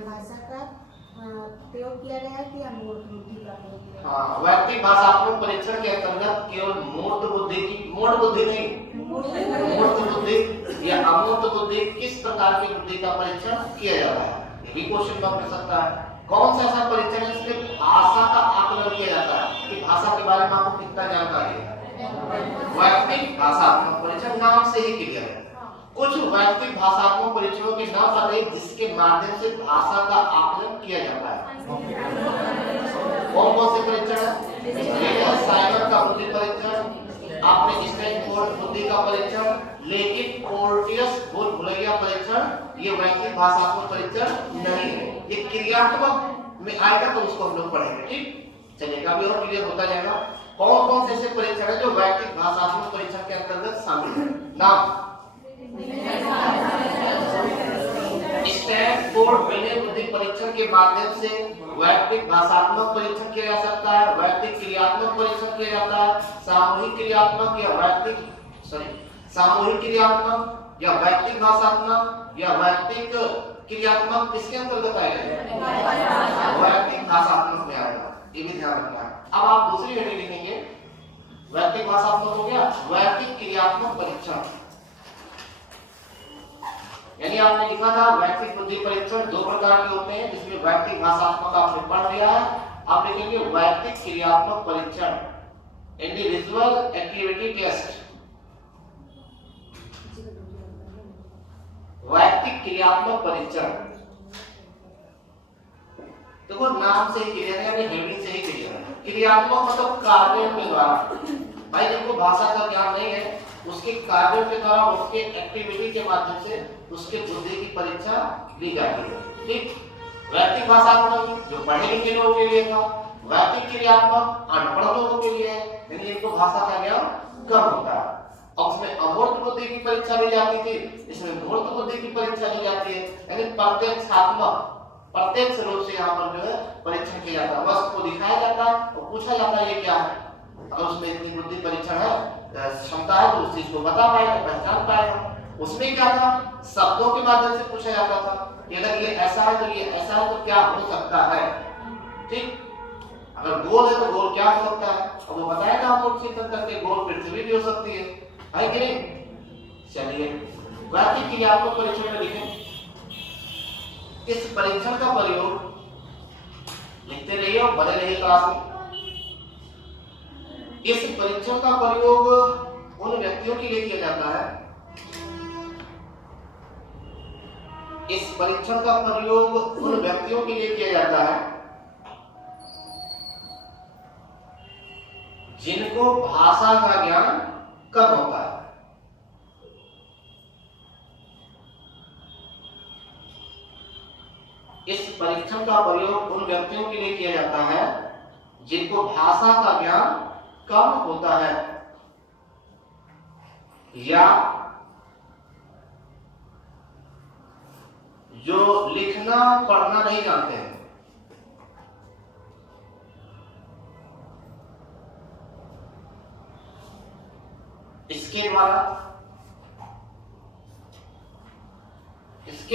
भाषा का प्रयोग किया गया है कि अमूर्त बुद्धि का प्रयोग किया गया? हाँ, वैयक्तिक भाषात्मक परीक्षण के अंतर्गत केवल मूर्त बुद्धि की, मूर्त बुद्धि नहीं, मूर्त बुद्धि या अमूर्त बुद्धि, किस प्रकार की बुद्धि का परीक्षण किया जाता है, ये भी क्वेश्चन बन सकता है। कौन सा ऐसा परीक्षण है जिसमें भाषा का आकलन किया जाता है कि भाषा के बारे में आपको कितना जानकारी है? वैयक्तिक भाषात्मक परीक्षण नाम से ही क्लियर है। कुछ वैयक्तिक भाषात्मक परीक्षणों के नाम बताइए जिसके माध्यम से भाषा का आकलन किया जाता है। कौन कौन से परीक्षण है? साइमन का बुद्धि परीक्षण, आपने स्टैनफोर्ड बुद्धि का परीक्षण, लेकिन पोर्टियस भूल-भुलैया परीक्षण ये वैयक्तिक भाषात्मक परीक्षण नहीं है, ये क्रियात्मक में आएगा तो उसको हम लोग पढ़ेंगे। ठीक, चलिएगा, अभी और क्लियर होता जाएगा। कौन कौन से ऐसे परीक्षण है जो वैयक्तिक भाषात्मक परीक्षण के अंतर्गत शामिल है? नाम? स्टैनफोर्ड विनय बुद्धि परीक्षण के माध्यम से वैयक्तिक भाषात्मक परीक्षण किया जा सकता है, वैयक्तिक क्रियात्मक परीक्षण किया जाता है, सामूहिक क्रियात्मक या सामूहिक क्रियात्मक या वैयक्तिक भाषात्मक या वैयक्तिक क्रियात्मक, किसके अंतर्गत आएगा? वैयक्तिक भाषात्मक में आएगा, ये भी ध्यान रखना है। अब आप दूसरी हेडिंग लिखेंगे, वैयक्तिक भाषात्मक हो गया, वैयक्तिक क्रियात्मक परीक्षण, यानी आपने लिखा था वैयक्तिक बुद्धि परीक्षण दो प्रकार के होते हैं, जिसमें वैयक्तिक भाषात्मक आपने पढ़ लिया है। आप लिखेंगे वैयक्तिक क्रियात्मक परीक्षण, इंडिविजुअल एक्टिविटी टेस्ट, वैयक्तिक क्रियात्मक परीक्षण। देखो नाम से ही क्लियर है, हेडिंग से ही क्लियर है। क्रियात्मक मतलब कार्यों के द्वारा। भाई जिनको भाषा का ज्ञान नहीं है उसके कार्यों के द्वारा, उसके एक्टिविटी के माध्यम से उसके बुद्धि की परीक्षा ली जाती है। ठीक, वैयक्तिक भाषात्मक जो पढ़े लिखे लोगों के लिए था, वैयक्तिक क्रियात्मक अनपढ़ लोगों के लिए, यानी इनको भाषा का ज्ञान कम होता है। और उसमें अमूर्त बुद्धि की परीक्षा ली जाती थी, इसमें मूर्त बुद्धि की परीक्षा ली जाती है। यानी प्रत्यक्षात्मक, प्रत्यक्ष रूप से यहाँ पर जो है परीक्षण किया जाता है। वस्तु को दिखाया जाता है और पूछा जाता है ये क्या है। अगर उसमें इतनी बुद्धि परीक्षण है, क्षमता है, तो उस चीज को बता पाएगा, पहचान पाएगा। उसमें क्या था, शब्दों के माध्यम से पूछा जाता था कि अगर ये ऐसा है तो ये ऐसा है तो क्या हो सकता है। ठीक, अगर गोल है तो गोल क्या हो सकता है, और वो बताएगा हम लोग चिंतन करके, गोल पृथ्वी भी हो सकती है कि नहीं। चलिए वैयक्तिक क्रियात्मक परीक्षण में लिखें। इस परीक्षण का प्रयोग लिखते रहिए और बने रहिए क्लास में। इस परीक्षण का प्रयोग उन व्यक्तियों के लिए किया जाता है, इस परीक्षण का प्रयोग उन व्यक्तियों के लिए किया जाता है जिनको भाषा का ज्ञान कम होता है। इस परीक्षण का प्रयोग उन व्यक्तियों के लिए किया जाता है जिनको भाषा का ज्ञान कम होता है या जो लिखना पढ़ना नहीं जानते हैं। इसके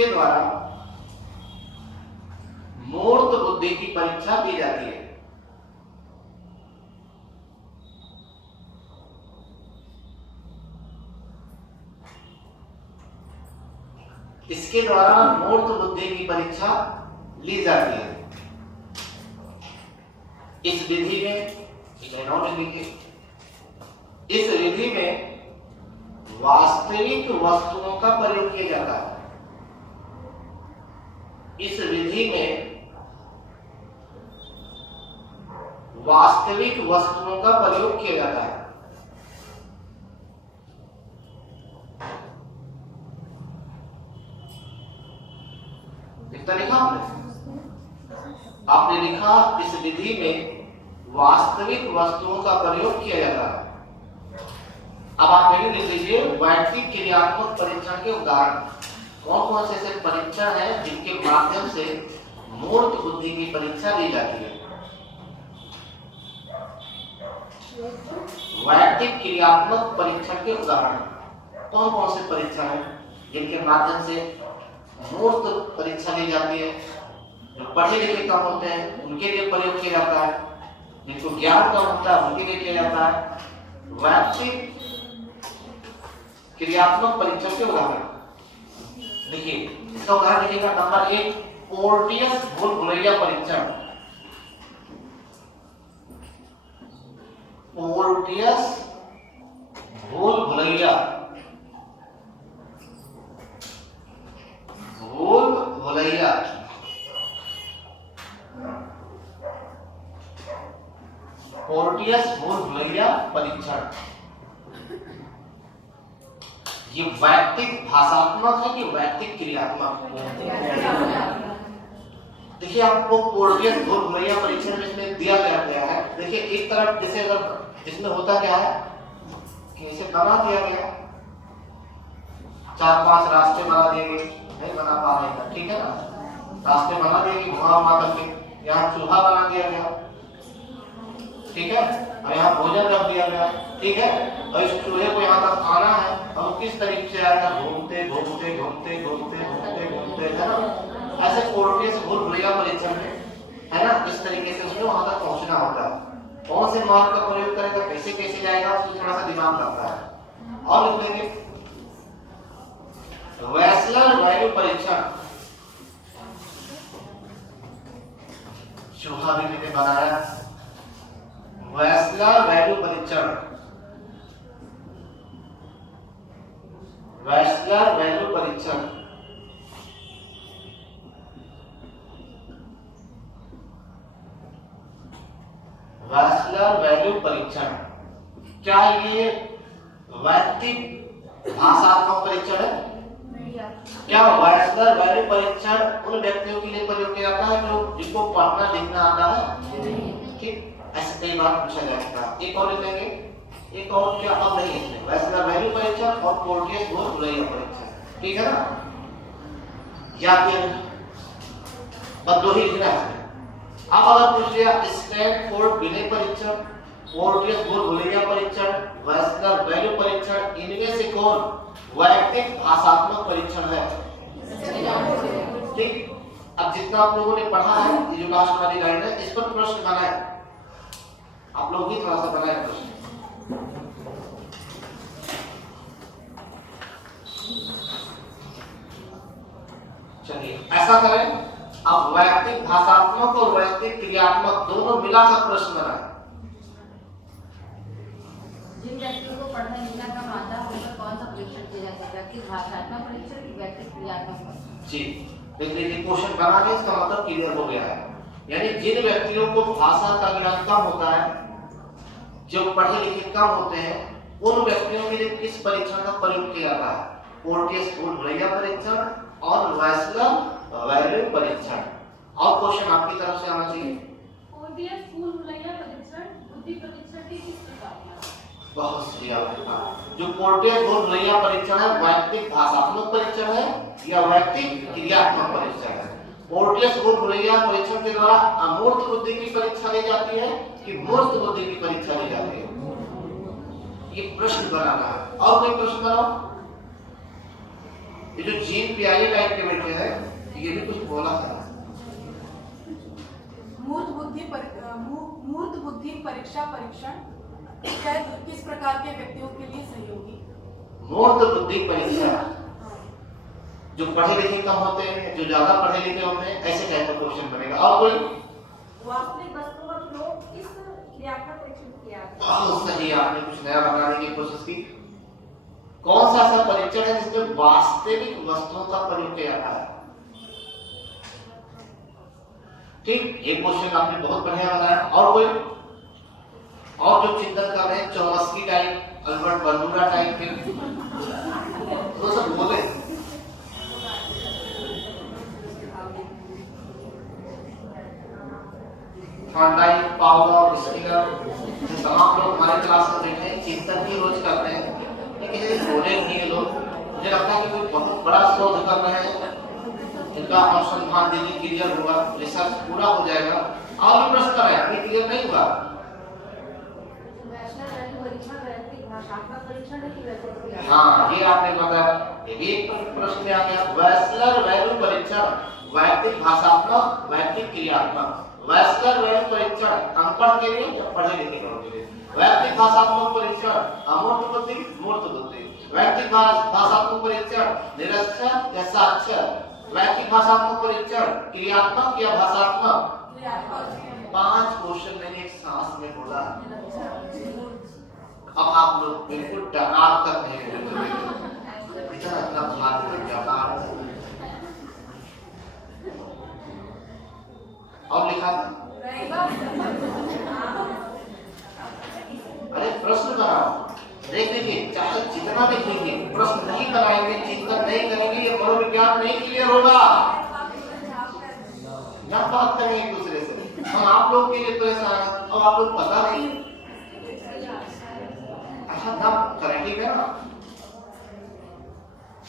द्वारा मूर्त बुद्धि की परीक्षा दी जाती है। इसके द्वारा मूर्त बुद्धि की परीक्षा ली जाती है। इस विधि में, इस विधि में वास्तविक वस्तुओं का प्रयोग किया जाता है। इस विधि में वास्तविक वस्तुओं का प्रयोग किया जाता है। कितना लिखा आपने लिखा इस विधि में वास्तविक वस्तुओं का प्रयोग किया जाता है। अब आप मेरे लिख लीजिए वैयक्तिक क्रियात्मक परीक्षण के उदाहरण। कौन कौन से ऐसे परीक्षण हैं जिनके माध्यम से मूर्त बुद्धि की परीक्षा दी जाती है। वैयक्तिक क्रियात्मक परीक्षण के उदाहरण कौन कौन से परीक्षण हैं जिनके माध्यम से मूर्त परीक्षा ली जाती है। जो पढ़े लिखे कम होते हैं उनके लिए प्रयोग किया जाता है, जिनको ज्ञान कम होता है उनके लिए किया जाता है। वैयक्तिक क्रियात्मक परीक्षण के उदाहरण देखिए, इसका उदाहरण लिखिएगा नंबर 1 पोर्टियस भूल भुलैया परीक्षण। पोर्टियस भूल भुलैया, भूल भुलैया पोर्टियस भूल भुलैया परीक्षण। ये वैयक्तिक भाषात्मक है कि वैयक्तिक क्रियात्मक। देखिए आपको पोर्टियस भूल भुलैया परीक्षण में इसमें दिया गया है। देखिए एक तरफ जैसे अगर इसमें होता क्या है कि इसे बना दिया गया, 4-5 रास्ते बना दिए गए, नहीं बना पा रहे हैं, ठीक है ना, रास्ते बना दिए गए घुमा करके। यहाँ चूल्हा बना दिया गया, ठीक है, और यहाँ भोजन रख दिया गया, ठीक है, और इस चूल्हे को यहाँ तक आना है और किस तरीके से आएगा, घूमते घूमते घूमते घूमते घूमते घूमते, है ना। ऐसे पोर्टियस भूल भुलैया परीक्षण में, है ना, इस तरीके से उसमें वहां तक पहुंचना होता है। कौन से मार्ग का प्रयोग करेगा, कैसे कैसे जाएगा, उसको थोड़ा सा दिमाग लगता है। और लिख देंगे वेस्लर वैल्यू परीक्षण। चूहा भी मैंने बनाया। वेस्लर वैल्यू परीक्षण, वेस्लर वैल्यू परीक्षण वैस्लर वैल्यू परीक्षण, क्या ये वैयक्तिक भाषात्मक परीक्षण है? क्या वैस्लर वैल्यू परीक्षण उन व्यक्तियों के लिए प्रयोग किया जाता है जो जिनको पढ़ना लिखना आता है? ठीक, ऐसे कई बार पूछा जाएगा। एक और लेंगे, एक और क्या अब नहीं है, वैस्लर वैल्यू परीक्षण और पोर्टियस बोर-बुलैया परीक्षण, ठीक है ना? या फिर बस दो ही लिखना है। अब अगर पूछ लिया स्टैनफोर्ड विनय परीक्षण, पोर्टियस बोर-बुलैया परीक्षण, वैस्लर वैल्यू परीक्षण, इनमें से कौन वैयक्तिक भाषात्मक परीक्षण है? ठीक, अब जितना आप लोगों ने पढ़ा है, ये जो लास्ट वाली लाइन है, इस पर प्रश्न बनाए, आप लोग ही थोड़ा सा बनाए प्रश्न। चलिए ऐसा करें, अब वैयक्तिक भाषात्मक और वैयक्तिक क्रियात्मक दोनों मिलाकर प्रश्न बनाएं। जिन व्यक्तियों को पढ़ना लिखना कम आता है उन पर कौन सा परीक्षण किया जाता है? व्यक्तिगत भाषात्मक परीक्षण की व्यक्तिगत क्रियात्मक परीक्षण? जी देख लीजिए, क्वेश्चन बनाने इसका मतलब क्लियर हो गया है। यानी जिन व्यक्तियों को भाषा का ज्ञान कम होता है, जो पढ़े लिखे कम होते हैं, उन व्यक्तियों के लिए किस परीक्षण का प्रयोग किया जाता है? पोर्टियस बोर-बुलैया परीक्षण और वैस्लर वैल्यू परीक्षण। और क्वेश्चन आपकी तरफ से आना चाहिए। पोर्टियस बोर-बुलैया परीक्षण बुद्धि परीक्षण के किस प्रकार का? बहुत सही आपने कहा। जो पोर्टियस बोर-बुलैया परीक्षण है, वैयक्तिक भाषात्मक परीक्षण है या वैयक्तिक क्रियात्मक परीक्षण है? पोर्टियस बोर-बुलैया परीक्षण के द्वारा अमूर्त बुद्धि की परीक्षा ली जाती है कि मूर्त बुद्धि की परीक्षा ली जाती है? ये प्रश्न बनाना है। और कोई प्रश्न बनाओ। ये जो जीन पियाजे टाइप के बैठे हैं, ये भी कुछ बोला था। मूर्त बुद्धि परीक्षा परीक्षण किस प्रकार के व्यक्तियों के लिए सहयोगी? मूर्त बुद्धि परीक्षा, जो पढ़े लिखे कम होते हैं, जो ज्यादा पढ़े लिखे होते हैं, ऐसे टाइप का क्वेश्चन बनेगा। और कोई? वास्तविक वस्तु का प्रयोग किस क्रियात्मक परीक्षण किया जाता है? बहुत सही, आपने कुछ नया बनाने की कोशिश की। कौन सा ऐसा परीक्षण है जिसमें वास्तविक वस्तुओं का प्रयोग किया जाता है? ठीक, ये क्वेश्चन आपने बहुत बढ़िया बनाया। और कोई? और जो चिंतन कर रहे हैं चौमस्की टाइप, अल्बर्ट बंडूरा टाइप के, तो सब बोले। थॉर्नडाइक, पावलोव, स्किनर, तमाम लोग हमारे क्लास में बैठे हैं, चिंतन ही रोज करते हैं, लेकिन बोले नहीं ये लोग। मुझे लगता है कि कोई बहुत बड़ा शोध कर रहे हैं, इनका अनुसंधान दिल्ली क्लियर होगा, रिसर्च पूरा हो जाएगा। और भी प्रश्न है, अभी क्लियर नहीं हुआ। हाँ, ये आपने बताया, ये भी एक प्रश्न आ गया। वैस्लर वैल्यू परीक्षण वैयक्तिक भाषात्मक, वैयक्तिक क्रियात्मक। वैस्लर वैल्यू परीक्षण अनपढ़ के लिए या पढ़े लिखे लोगों के लिए? वैयक्तिक भाषात्मक परीक्षण अमूर्त बुद्धि, मूर्त बुद्धि। वैयक्तिक भाषात्मक परीक्षण निरक्षर या साक्षर। वैयक्तिक भाषात्मक परीक्षण क्रियात्मक या भाषात्मक? 5 क्वेश्चन मैंने एक सांस में बोला। अब आप लोग बिल्कुल डकार तक नहीं बोलेंगे, इतना इतना भाग लग गया। और लिखा था, अरे प्रश्न बनाओ। देख लीजिए, चाहे जितना लिखेंगे, प्रश्न नहीं बनाएंगे, चिंतन नहीं करेंगे, ये मनोविज्ञान नहीं क्लियर होगा। जब बात करेंगे एक दूसरे से, हम आप लोग के लिए परेशान हैं और आप लोग पता नहीं। अच्छा तब करेंगे क्या?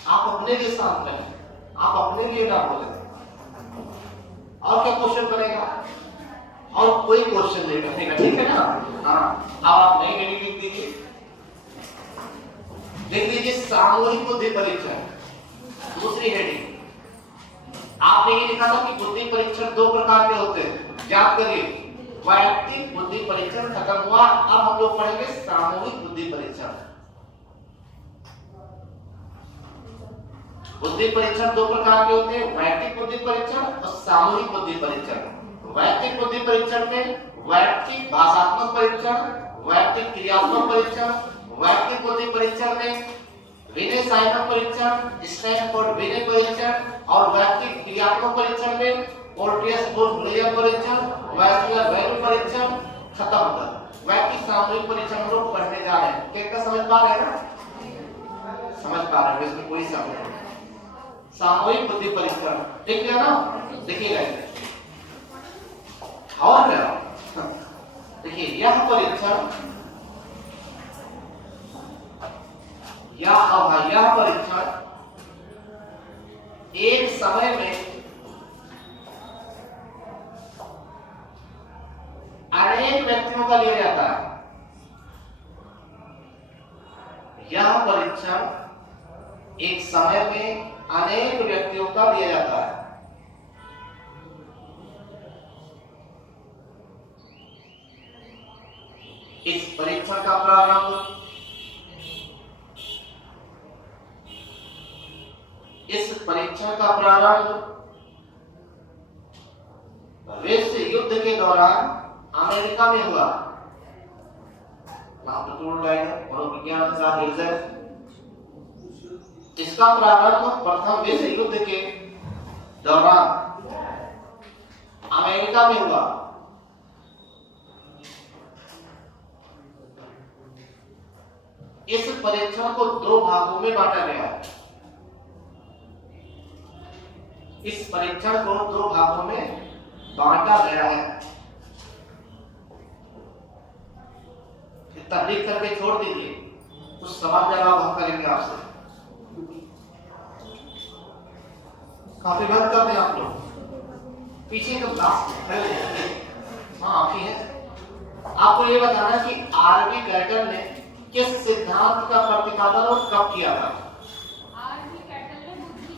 आप अपने लिए शांत रहें, आप अपने लिए ना बोलें। और क्या क्वेश्चन बनेगा? और कोई क्वेश्चन नहीं बनेगा, ठीक है ना? हाँ, अब आप नई हेडिंग लिख दीजिए। लिख लीजिए सामूहिक बुद्धि परीक्षण। दूसरी हेडिंग आपने ये लिखा था कि बुद्धि परीक्षण 2 प्रकार के होते हैं, याद करिए। वैयक्तिक बुद्धि परीक्षण खत्म हुआ, अब हम लोग पढ़ेंगे सामूहिक बुद्धि परीक्षण। बुद्धि परीक्षण 2 प्रकार के होते हैं, वैयक्तिक बुद्धि परीक्षण और सामूहिक बुद्धि परीक्षण। वैयक्तिक बुद्धि परीक्षण में वैयक्तिक भाषात्मक परीक्षण, वैयक्तिक क्रियात्मक परीक्षण। वैयक्तिक बुद्धि परीक्षण में विनय साइमन परीक्षण, स्टैनफोर्ड विनय परीक्षण। और वैयक्तिक क्रियात्मक परीक्षण में पोर्टियस बोर-बुलैया परीक्षण, वैस्लर वैल्यू परीक्षण खत्म हो सामूहिक परीक्षण हम लोग पढ़ने जा रहे हैं। क्या समझ पा रहे हैं ना? समझ पा रहे हैं, इसमें कोई समझ नहीं। सामूहिक बुद्धि परीक्षण ठीक है ना? देखिएगा और क्या देखिए, यह परीक्षण यह परीक्षण एक समय में अनेक व्यक्तियों का लिया जाता है। यह परीक्षण एक समय में अनेक व्यक्तियों का लिया जाता है। इस परीक्षण का प्रारंभ विश्व युद्ध के दौरान अमेरिका में हुआ। मनोविज्ञान का इसका प्रारंभ प्रथम विश्व युद्ध के दौरान अमेरिका में हुआ। इस परीक्षण को दो भागों में बांटा गया है। इस परीक्षण को दो भागों में बांटा गया है। इतना लिख करके छोड़ दीजिए, कुछ सवाल जवाब हम करेंगे आपसे। काफी बंद कर दें आप लोग, पीछे तो लास्ट हाँ आपकी है। आपको ये बताना कि आरबी कैटल ने किस सिद्धांत का प्रतिपादन और कब किया था? आरबी कैटल ने बुद्धि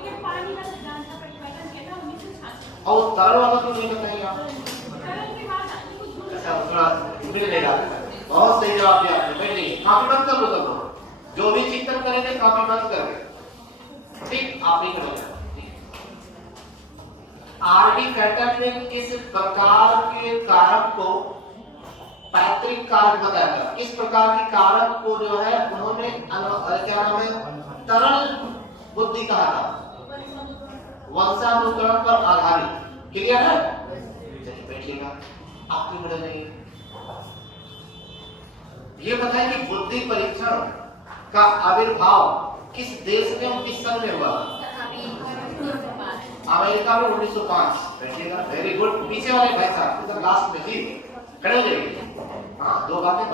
के पानी का सिद्धांत का प्रतिपादन किया था 1966। और तरल वाला क्यों नहीं बताइए आप? तरल के बाद कुछ अच्छा थोड़ा फिर लेगा। बहुत सही जवाब दिया आपने। बैठिए, काफी बंद कर लो सब लोग। जो भी चिंतन करेंगे काफी बंद कर दे। ठीक, आप ही करेंगे। आरबी कैटल ने किस प्रकार के कारक को पैतृक कारक बताया था? किस प्रकार के कारक को जो है उन्होंने क्या नाम है, तरल बुद्धि कहा था? वंशानुक्रम पर आधारित। क्लियर है? चलिए बैठिएगा, आपकी मदद नहीं। ये बताएं कि बुद्धि परीक्षण का आविर्भाव किस देश में और किस सन में हुआ? अमेरिका में 1905। बैठिएगा, वेरी गुड। पीछे वाले भाई साहब लास्ट में जी खड़े हो जाइए। हाँ, दो बातें